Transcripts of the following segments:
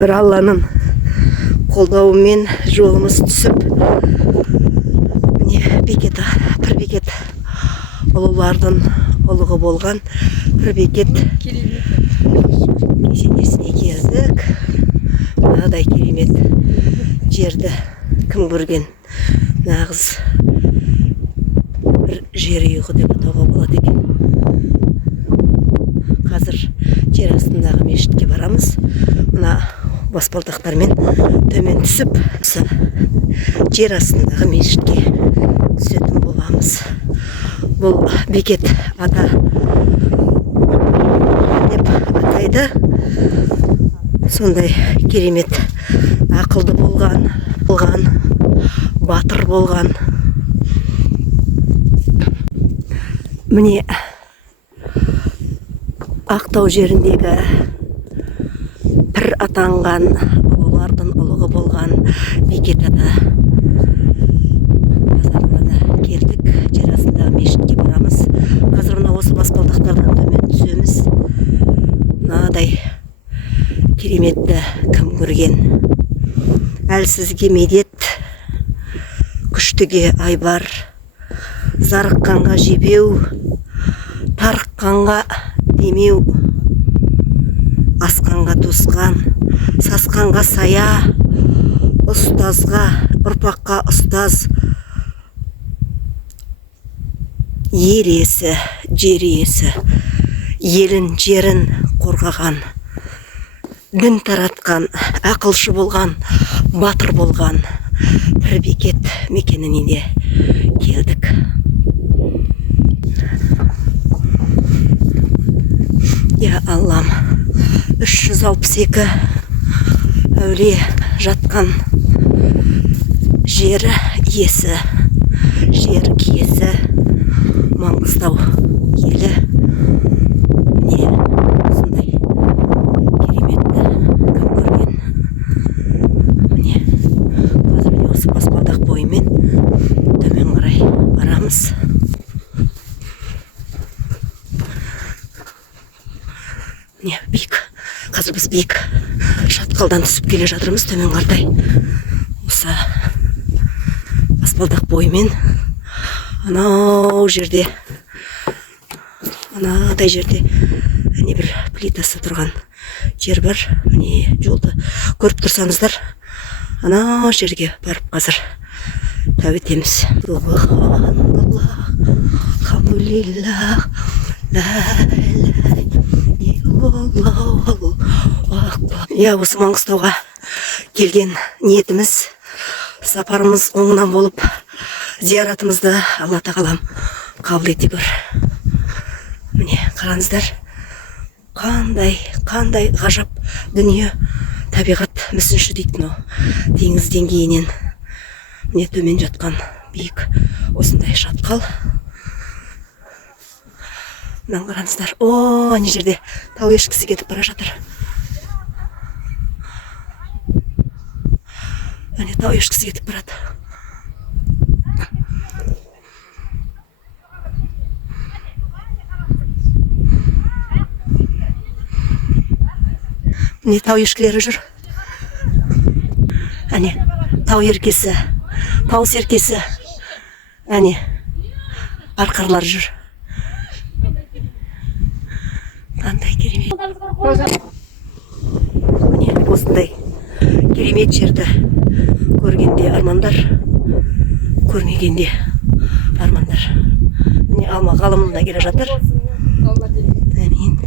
бір Алланың қолдауымен жолымыз түсіп, міне бекет, бір бекет ұлылардың ұлығы болған бір бекет кесенесіне келдік. Мынадай керемет жерді кім көрген? Нағыз бір жер ұйығы деп атауға болады екен. Қазір жер астындағы мешітке барамыз. Мына баспалдақтармен төмен түсіп, жер астындағы мешітке түсетін боламыз. Бұл бекет ата деп атайды. Сондай керемет ақылды болған, батыр болған. Міне Ақтау жеріндегі бір атанған ұлылардың ұлығы болған бекет ата мазарына да келдік. Жер астындағы мешітке барамыз. Қазір мына осы баспалдақтардан төмен түсеміз. Мынадай кереметті кім көрген? Әлсізге медет, күштіге айбар, зарыққанға жебеу, тарыққанға демеу, асқанға тосқан, сасқанға сая, ұстазға, ұрпаққа ұстаз, ер иесі, жер иесі, елін жерін қорғаған, дін таратқан, ақылшы болған, батыр болған бір бекет мекеніне келдік. Я Аллам, 362 әулие жатқан жер иесі, жер киесі Маңғыстау елі. Не осындай кереметті кім көрген? Міне қазір осы баспалдақ бойымен төмен қарай барамыз. Не биік. Қазір біз биік шатқалдан түсіп келе жатырмыз төмен қарай. Осы баспалдақ бойымен анау жерде, анадай жерде әне бір плитасы тұрған жер бар. Міне жолды көріп тұрсаңыздар, анау жерге барып қазір тәу етеміз. Алхамдулиллах, Я осы Маңғыстауға келген ниетіміз, сапарымыз оңынан болып, зияратымызды Алла тағалам қабыл ете көр. Міне қараңыздар, қандай ғажап дүние, табиғат мүсінші дейді. Теңіз деңгейінен міне төмен жатқан биік осындай шатқал. Мынаны қараңыздар. О, ане жерде тау ешкісі кетіп бара жатыр. Ане тау ешкісі кетіп барады. Міне тау ешкілері жүр. Ане тау еркесі, тау серкесі. Ане арқарлар жүр. Қандай керемет. Міне осындай керемет жерді көргенде армандар, көрмегенде армандар. Міне алма ғалымында келе жатыр. Әмин.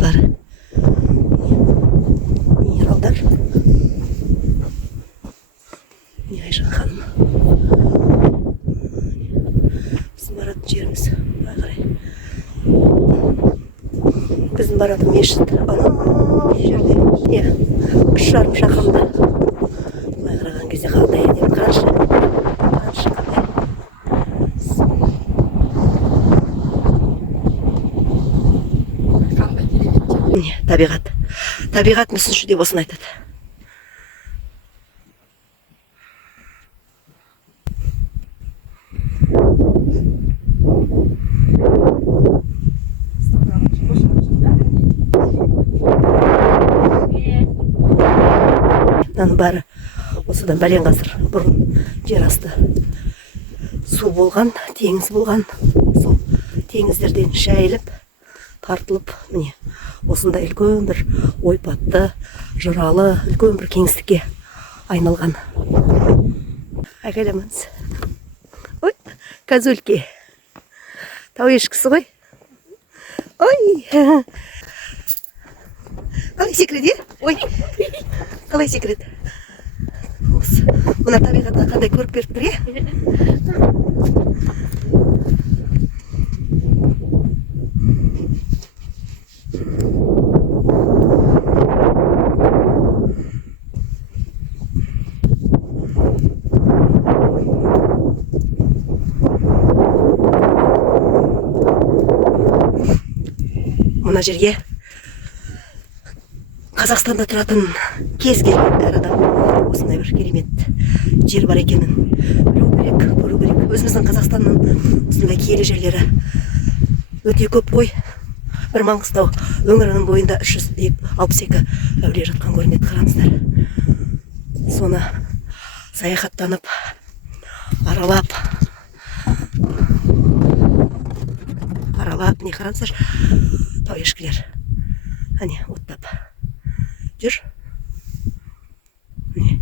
Бар. Минералдар. Міне Айжан ханым. Біздің баратын жеріміз. Біздің баратын мешіт анау жерде. 3,5 шақырымда. Былай қараған кезде қандай деп қарашы. Табиғат. Табиғат мүсінші деп осыны айтады. мұның бәрі осыдан бәлен ғасыр бұрын жер асты су болған, теңіз болған. Сол теңіздерден шайылып, тартылып, міне осындай үлкен бір ойпатты, жыралы, үлкен бір кеңістікке айналған. Айқайламаңыз. Ой, козульки. Тау ешкісі ғой. Ой. Қалай секіреді? Ой. Қалай секіреді? Мына табиғатқа қандай көріп беріп тұр, Мына жерге Қазақстанда тұратын кез келген әр адам осындай бір керемет жер бар екенін білу керек, көру керек. Өзіміздің Қазақстанның осындай киелі жерлері өте көп қой. Бір Маңғыстау өңірінің бойында 362 әулие жатқан көрінеді, қараңыздар. Соны саяхаттанып, аралап, не қараңыздар, тау ешкілер. Әне, оттап жүр. Міне,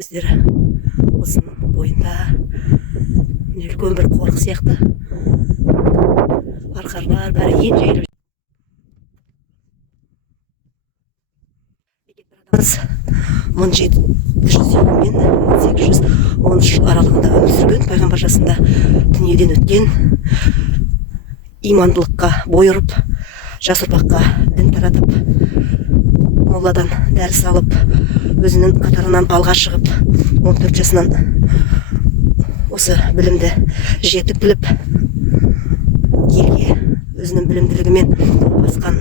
өздері осының бойында үлкен бір қорық сияқты. Арқарлар бәрі ең жайлы. 1700 мен 1813 аралығында өмір сүрген, пайғамбар жасында дүниеден өткен, имандылыққа бой ұрып, жас ұрпаққа дін таратып, молладан дәріс алып, өзінің қатарынан алға шығып, 14 жасынан осы білімді жетіп біліп, елге өзінің білімділігімен асқан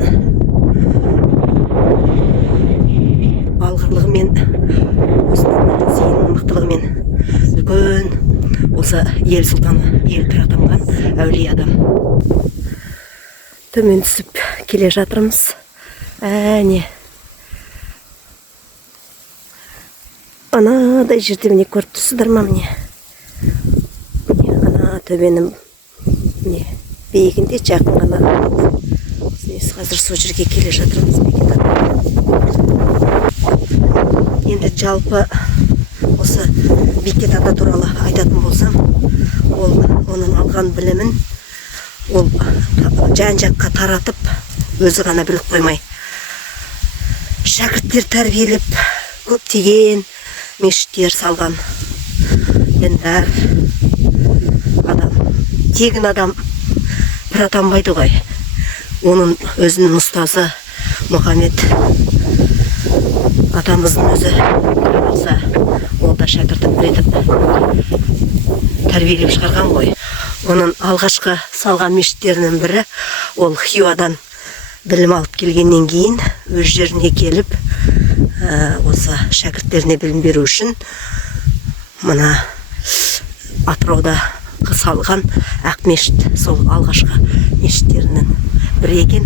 алғырлығымен, өзінің зейінінің мықтылығымен үлкен осы ел сұлтаны, ел пір атанған әулие адам. Төмен түсіп келе жатырмыз. Әне. Анадай жерде міне көріп тұрсыздар ма міне? Ана төбенім міне биігінде жақын ғана. Қазір сол жерге келе жатырмыз. Енді жалпы осы Бекет ата туралы айтатын болсам, ол оның алған білімін ол жан-жаққа таратып, өзі ғана біліп қоймай, шәкірттер тәрбиелеп, көптеген мешіттер салған діндар адам. Тегін адам бір атанбайды ғой. Оның өзінің ұстазы Мұхаммед атамыздың өзі болса, ол да шәкіртін білетіп тәрбиелеп шығарған ғой. Оның алғашқы салған мешіттерінің бірі ол Хиуадан білім алып келгеннен кейін өз жеріне келіп, осы шәкірттеріне білім беру үшін мына Атырауда салған ақ мешіт, сол алғашқы мешіттерінің бірі екен.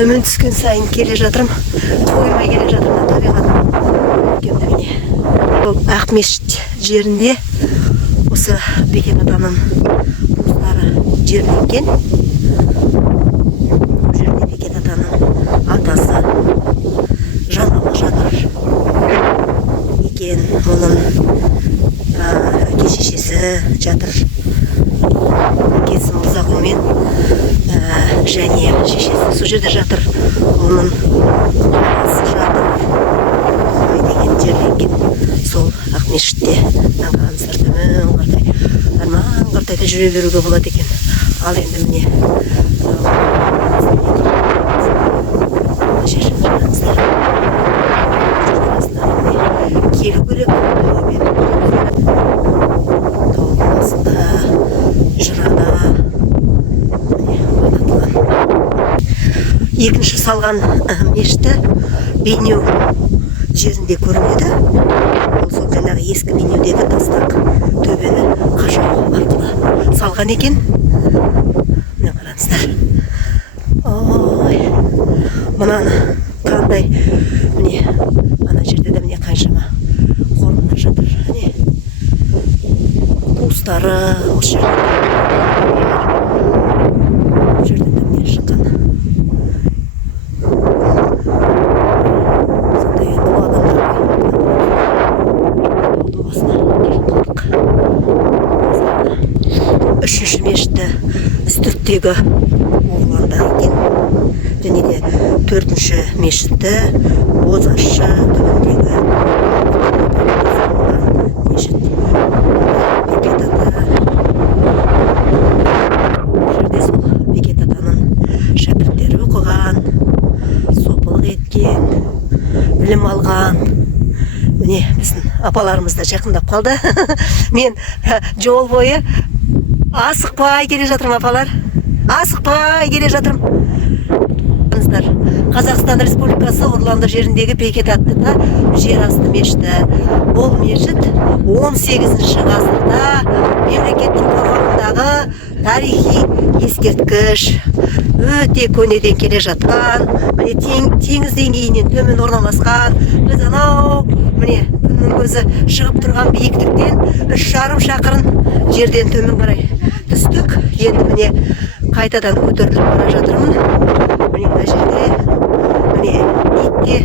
Төмен түскен сайын келе жатырым, тоймай келе жатырым табиғат. Бұл ақ мешіт жерінде осы Бекет атаның туыстары жерленген. Бұл жерде Бекет атаның атасы Жаналы жатыр екен, оның әке шешесі жатыр. Әкесі Мырзағұлмен және шешесі сол жерде жатыр. Оның атасы жатыр деген жерленген сол ақ мешітте. Қараңыздар, төмен қартай, арман қартайда жүре беруге болады екен. Ал енді міне келу керек. Тауының басында, жырада екінші салған мешіті Бейнеу жерінде көрінеді. Ол сол жаңағы ескі менюдегі тастақ төбені қашау арқылы салған екен. Міне қараңыздар. Ой, мынаны қандай, міне ана жерде де міне қаншама қорымдар жатыр. Міне қуыстары осы жерден де міне шыққан. Сондай енді бұл адамдар үшінші мешітті үстірттегі оғланда екен. Және де төртінші мешітті Бозашы түбіндегі мешіт. Бекет ата. Жерде сол Бекет атаның шәкірттері оқыған, сопылық еткен, білім алған. Міне біздің апаларымыз да жақындап қалды. Мен жол бойы асықпай келе жатырмын, апалар. Асықпай келе жатырмын. Қазақстан Республикасы Орланды жеріндегі Бекет атты жер асты мешіті. Бұл мешіт 18-ші ғасырда мемлекеттің қорғауындағы тарихи ескерткіш. Өте көнеден келе жатқан, міне теңіз деңгейінен төмен орналасқан. Біз анау міне күннің көзі шығып тұрған биіктіктен 3,5 шақырым жерден төмен қарай түстік. Енді міне қайтадан көтеріліп бара жатырмын. Міне мына жерде міне итке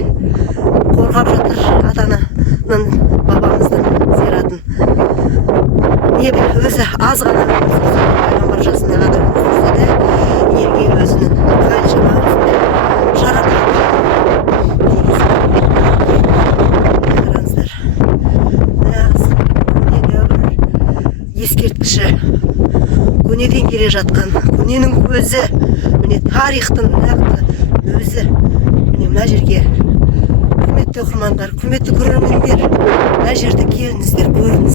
қорғап жатыр ата-ананың бабамыздың зиратын. Не өзі аз ғана пайғамбар жасындағы адам көрсе де елге өзінің қаншама жаратады. Қараңыздар, ескерткіші, көнеден келе жатқан, көненің көзі, міне тарихтың нақты өзі. Міне мына жерге құрметті оқырмандар, құрметті көрермендер, мына жерді келіңіздер, көріңіздер.